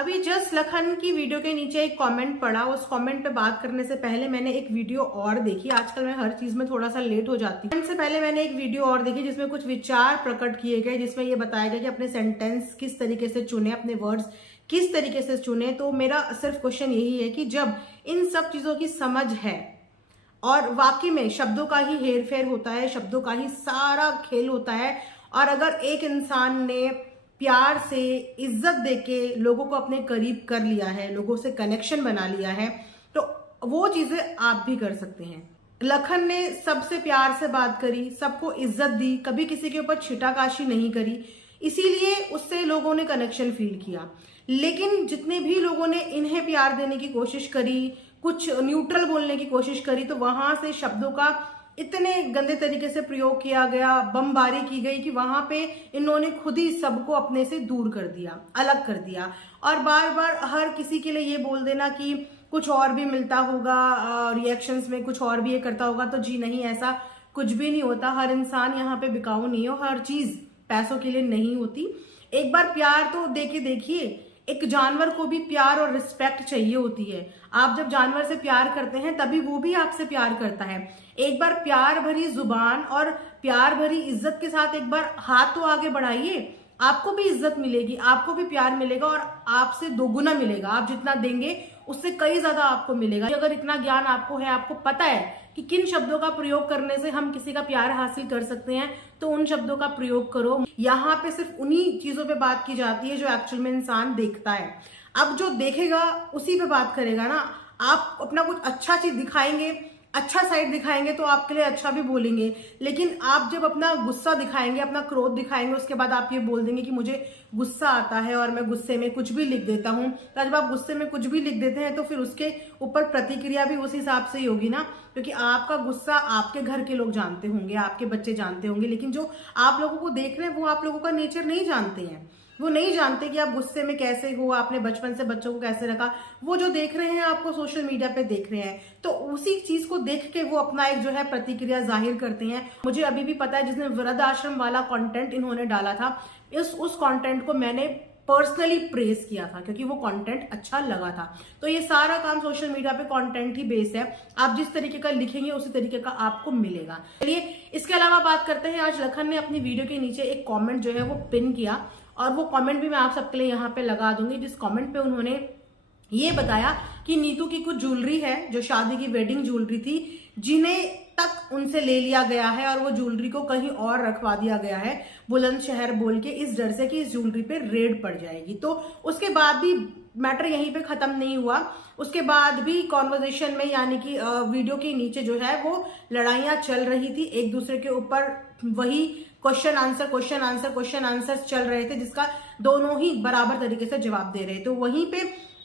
अभी जस्ट लखन की वीडियो के नीचे एक कमेंट पड़ा। उस कमेंट पे बात करने से पहले मैंने एक वीडियो और देखी। आजकल मैं हर चीज में थोड़ा सा लेट हो जाती हूँ। से पहले मैंने एक वीडियो और देखी जिसमें कुछ विचार प्रकट किए गए, जिसमें ये बताया गया कि अपने सेंटेंस किस तरीके से चुने, अपने वर्ड्स किस तरीके से चुने। तो मेरा सिर्फ क्वेश्चन यही है कि जब इन सब चीजों की समझ है और वाकई में शब्दों का ही हेर फेर होता है, शब्दों का ही सारा खेल होता है, और अगर एक इंसान ने प्यार से इज्जत देके लोगों को अपने करीब कर लिया है, लोगों से कनेक्शन बना लिया है, तो वो चीजें आप भी कर सकते हैं। लखन ने सबसे प्यार से बात करी, सबको इज्जत दी, कभी किसी के ऊपर छिटाकाशी नहीं करी, इसीलिए उससे लोगों ने कनेक्शन फील किया। लेकिन जितने भी लोगों ने इन्हें प्यार देने की कोशिश करी, कुछ न्यूट्रल बोलने की कोशिश करी, तो वहां से शब्दों का इतने गंदे तरीके से प्रयोग किया गया, बमबारी की गई कि वहां पे इन्होंने खुद ही सबको अपने से दूर कर दिया, अलग कर दिया। और बार बार हर किसी के लिए ये बोल देना कि कुछ और भी मिलता होगा, रिएक्शंस में कुछ और भी ये करता होगा, तो जी नहीं, ऐसा कुछ भी नहीं होता। हर इंसान यहाँ पे बिकाऊ नहीं है, हर चीज पैसों के लिए नहीं होती। एक बार प्यार तो दे के देखिए। एक जानवर को भी प्यार और रिस्पेक्ट चाहिए होती है। आप जब जानवर से प्यार करते हैं तभी वो भी आपसे प्यार करता है। एक बार प्यार भरी जुबान और प्यार भरी इज्जत के साथ एक बार हाथ तो आगे बढ़ाइए, आपको भी इज्जत मिलेगी, आपको भी प्यार मिलेगा, और आपसे दोगुना मिलेगा। आप जितना देंगे उससे कई ज्यादा आपको मिलेगा। अगर इतना ज्ञान आपको है, आपको पता है कि किन शब्दों का प्रयोग करने से हम किसी का प्यार हासिल कर सकते हैं, तो उन शब्दों का प्रयोग करो। यहाँ पे सिर्फ उन्हीं चीजों पे बात की जाती है जो एक्चुअल में इंसान देखता है। अब जो देखेगा उसी पे बात करेगा ना। आप अपना कुछ अच्छा चीज दिखाएंगे, अच्छा साइड दिखाएंगे, तो आपके लिए अच्छा भी बोलेंगे। लेकिन आप जब अपना गुस्सा दिखाएंगे, अपना क्रोध दिखाएंगे, उसके बाद आप ये बोल देंगे कि मुझे गुस्सा आता है और मैं गुस्से में कुछ भी लिख देता हूं, तो जब आप गुस्से में कुछ भी लिख देते हैं तो फिर उसके ऊपर प्रतिक्रिया भी उस हिसाब से ही होगी ना। क्योंकि आपका गुस्सा आपके घर के लोग जानते होंगे, आपके बच्चे जानते होंगे, लेकिन जो आप लोगों को देख रहे हैं वो आप लोगों का नेचर नहीं जानते हैं। वो नहीं जानते कि आप गुस्से में कैसे हो, आपने बचपन से बच्चों को कैसे रखा। वो जो देख रहे हैं आपको सोशल मीडिया पे देख रहे हैं, तो उसी चीज को देख के वो अपना एक जो है प्रतिक्रिया जाहिर करते हैं। मुझे अभी भी पता है, जिसने वृद्धाश्रम वाला कंटेंट इन्होंने डाला था, उस कंटेंट को मैंने पर्सनली प्रेज किया था क्योंकि वो कंटेंट अच्छा लगा था। तो ये सारा काम सोशल मीडिया पे कंटेंट ही बेस है। आप जिस तरीके का लिखेंगे उसी तरीके का आपको मिलेगा। चलिए इसके अलावा बात करते हैं। आज लखन ने अपनी वीडियो के नीचे एक कमेंट जो है वो पिन किया, और वो कमेंट भी मैं आप सबके लिए यहाँ पे लगा दूंगी। जिस कमेंट पे उन्होंने ये बताया कि नीतू की कुछ ज्वेलरी है जो शादी की वेडिंग ज्वेलरी थी, जिन्हें तक उनसे ले लिया गया है और वो ज्वेलरी को कहीं और रखवा दिया गया है बुलंदशहर बोल के, इस डर से कि इस ज्वेलरी पे रेड पड़ जाएगी। तो उसके बाद भी मैटर यहीं पे खत्म नहीं हुआ। उसके बाद भी कॉन्वर्जेशन में, यानी कि वीडियो के नीचे जो है वो लड़ाइयां चल रही थी एक दूसरे के ऊपर। वही क्वेश्चन आंसर चल रहे थे, जिसका दोनों ही बराबर तरीके से जवाब दे रहे थे। तो वहीं पे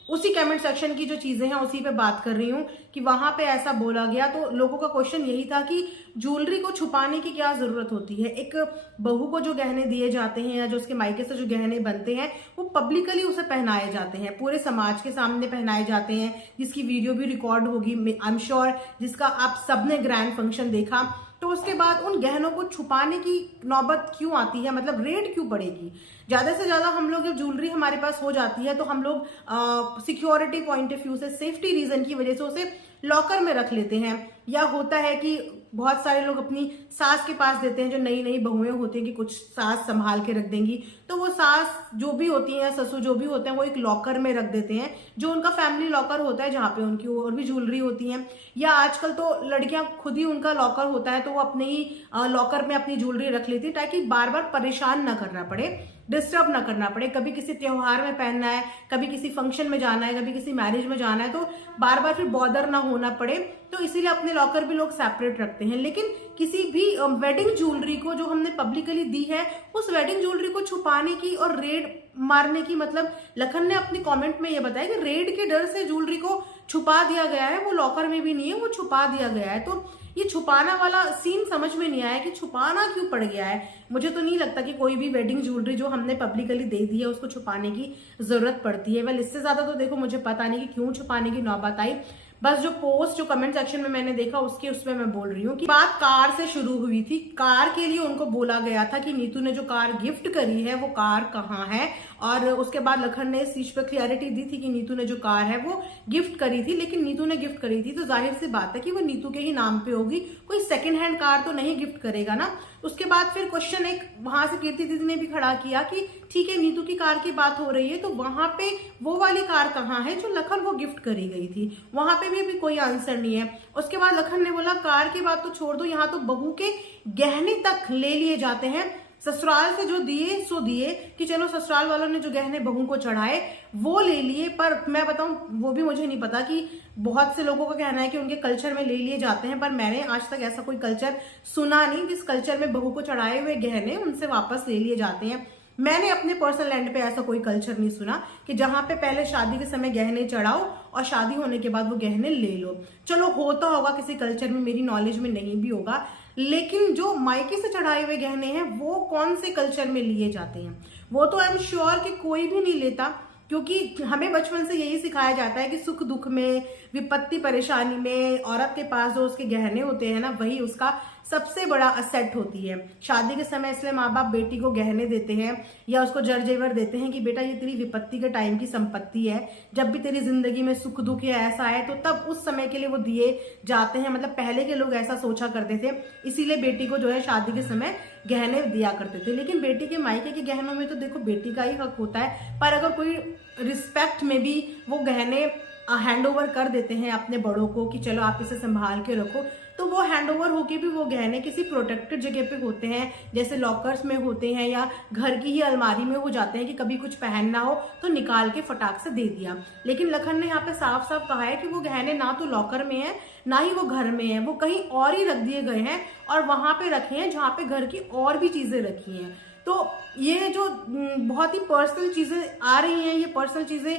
उसी कमेंट सेक्शन की जो चीजें हैं उसी पे बात कर रही हूँ कि वहां पे ऐसा बोला गया। तो लोगों का क्वेश्चन यही था कि ज्वेलरी को छुपाने की क्या जरूरत होती है। एक बहू को जो गहने दिए जाते हैं या जो उसके मायके से जो गहने बनते हैं वो पब्लिकली उसे पहनाए जाते हैं, पूरे समाज के सामने पहनाए जाते हैं, जिसकी वीडियो भी रिकॉर्ड होगी आई एम श्योर, जिसका आप सबने ग्रैंड फंक्शन देखा। तो उसके बाद उन गहनों को छुपाने की नौबत क्यों आती है, मतलब रेड क्यों पड़ेगी। ज्यादा से ज्यादा हम लोग जब ज्वेलरी हमारे पास हो जाती है तो हम लोग सिक्योरिटी पॉइंट ऑफ व्यू से, सेफ्टी रीजन की वजह से उसे लॉकर में रख लेते हैं। या होता है कि बहुत सारे लोग अपनी सास के पास देते हैं, जो नई नई बहुएं होती हैं कि कुछ सास संभाल के रख देंगी, तो वो सास जो भी होती है, ससुर जो भी होते हैं, वो एक लॉकर में रख देते हैं, जो उनका फैमिली लॉकर होता है, जहाँ पे उनकी और भी ज्वेलरी होती है। या आजकल तो लड़कियां खुद ही, उनका लॉकर होता है तो वो अपने ही लॉकर में अपनी ज्वेलरी रख लेती है, ताकि बार बार परेशान ना करना पड़े, डिस्टर्ब ना करना पड़े। कभी किसी त्योहार में पहनना है, कभी किसी फंक्शन में जाना है, कभी किसी मैरिज में जाना है, तो बार बार फिर बॉदर ना होना पड़े, तो इसीलिए अपने लॉकर भी लोग सेपरेट रखते हैं। लेकिन किसी भी वेडिंग ज्वेलरी को जो हमने पब्लिकली दी है, उस वेडिंग ज्वेलरी को छुपाने की और रेड मारने की, मतलब लखन ने अपनी कमेंट में ये बताया कि रेड के डर से ज्वेलरी को छुपा दिया गया है, वो लॉकर में भी नहीं है, वो छुपा दिया गया है। तो ये छुपाना वाला सीन समझ में नहीं आया कि छुपाना क्यों पड़ गया है। मुझे तो नहीं लगता कि कोई भी वेडिंग ज्वेलरी जो हमने पब्लिकली दे दी है उसको छुपाने की जरूरत पड़ती है। वेल, इससे ज्यादा तो देखो मुझे पता नहीं कि क्यों छुपाने की नौबत आई। बस जो पोस्ट, जो कमेंट सेक्शन में मैंने देखा उसमें मैं बोल रही हूँ कि बात कार से शुरू हुई थी। कार के लिए उनको बोला गया था कि नीतू ने जो कार गिफ्ट करी है वो कार कहाँ है, और उसके बाद लखन ने इस चीज पर क्लियरिटी दी थी कि नीतू ने जो कार है वो गिफ्ट करी थी, लेकिन नीतू ने गिफ्ट करी थी तो जाहिर सी बात है कि वो नीतू के ही नाम पे होगी, कोई सेकंड हैंड कार तो नहीं गिफ्ट करेगा ना। उसके बाद फिर क्वेश्चन एक वहां से कीर्ति दीदी ने भी खड़ा किया कि ठीक है नीतू की कार की बात हो रही है तो वहां पे वो वाली कार कहाँ है जो लखन को गिफ्ट करी गई थी, वहां पे भी अभी कोई आंसर नहीं है। उसके बाद लखन ने बोला कार की बात तो छोड़ दो, यहाँ तो बहू के गहने तक ले लिए जाते हैं, ससुराल से जो दिए सो दिए, कि चलो ससुराल वालों ने जो गहने बहू को चढ़ाए वो ले लिए, पर मैं बताऊं वो भी मुझे नहीं पता कि बहुत से लोगों का कहना है कि उनके कल्चर में ले लिए जाते हैं, पर मैंने आज तक ऐसा कोई कल्चर सुना नहीं जिस कल्चर में बहू को चढ़ाए हुए गहने उनसे वापस ले लिए जाते हैं। मैंने अपने पर्सनल लैंड पे ऐसा कोई कल्चर नहीं सुना कि जहां पे पहले शादी के समय गहने चढ़ाओ और शादी होने के बाद वो गहने ले लो। चलो होता होगा किसी कल्चर में, मेरी नॉलेज में नहीं भी होगा, लेकिन जो मायके से चढ़ाए हुए गहने हैं वो कौन से कल्चर में लिए जाते हैं, वो तो आई एम श्योर कि कोई भी नहीं लेता, क्योंकि हमें बचपन से यही सिखाया जाता है कि सुख दुख में, विपत्ति परेशानी में औरत के पास जो उसके गहने होते हैं ना वही उसका सबसे बड़ा असेट होती है। शादी के समय इसलिए माँ बाप बेटी को गहने देते हैं या उसको जर जेवर देते हैं कि बेटा ये तेरी विपत्ति के टाइम की संपत्ति है, जब भी तेरी जिंदगी में सुख दुख या ऐसा है तो तब उस समय के लिए वो दिए जाते हैं। मतलब पहले के लोग ऐसा सोचा करते थे, इसीलिए बेटी को जो है शादी के समय गहने दिया करते थे। लेकिन बेटी के मायके के गहनों में तो देखो बेटी का ही हक होता है, पर अगर कोई रिस्पेक्ट में भी वो गहने हैंड ओवर कर देते हैं अपने बड़ों को कि चलो आप इसे संभाल के रखो, तो वो हैंड ओवर होके भी वो गहने किसी प्रोटेक्टेड जगह पे होते हैं, जैसे लॉकर्स में होते हैं या घर की ही अलमारी में हो जाते हैं कि कभी कुछ पहनना हो तो निकाल के फटाक से दे दिया। लेकिन लखन ने यहाँ पे साफ साफ कहा है कि वो गहने ना तो लॉकर में है ना ही वो घर में है, वो कहीं और ही रख दिए गए हैं और वहां पे रखे हैं जहाँ पे घर की और भी चीजें रखी हैं। तो ये जो बहुत ही पर्सनल चीजें आ रही हैं, ये पर्सनल चीजें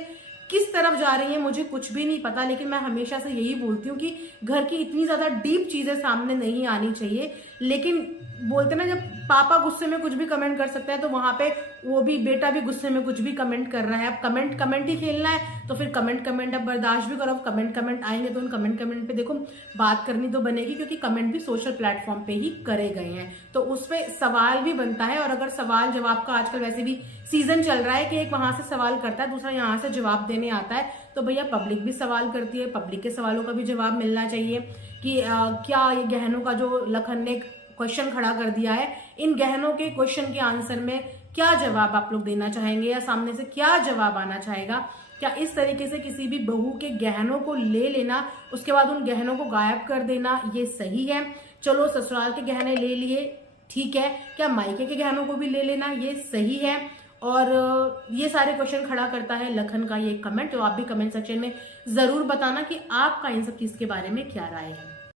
किस तरफ जा रही है मुझे कुछ भी नहीं पता, लेकिन मैं हमेशा से यही बोलती हूँ कि घर की इतनी ज्यादा डीप चीजें सामने नहीं आनी चाहिए। लेकिन बोलते ना जब पापा गुस्से में कुछ भी कमेंट कर सकते हैं तो वहां पे वो भी बेटा भी गुस्से में कुछ भी कमेंट कर रहा है। अब कमेंट ही खेलना है तो फिर कमेंट अब बर्दाश्त भी करो। कमेंट आएंगे तो उन कमेंट पे देखो बात करनी तो बनेगी, क्योंकि कमेंट भी सोशल प्लेटफॉर्म पे ही करे गए हैं तो उस पर सवाल भी बनता है। और अगर सवाल जवाब का आजकल वैसे भी सीजन चल रहा है कि एक वहां से सवाल करता है दूसरा यहाँ से जवाब देने आता है, तो भैया पब्लिक भी सवाल करती है, पब्लिक के सवालों का भी जवाब मिलना चाहिए कि क्या ये गहनों का जो लखन ने क्वेश्चन खड़ा कर दिया है, इन गहनों के क्वेश्चन के आंसर में क्या जवाब आप लोग देना चाहेंगे या सामने से क्या जवाब आना चाहेगा। क्या इस तरीके से किसी भी बहू के गहनों को ले लेना उसके बाद उन गहनों को गायब कर देना ये सही है? चलो ससुराल के गहने ले लिए ठीक है, क्या मायके के गहनों को भी ले लेना ये सही है? और ये सारे क्वेश्चन खड़ा करता है लखन का ये कमेंट। तो आप भी कमेंट सेक्शन में जरूर बताना कि आपका इन सब चीज के बारे में क्या राय है।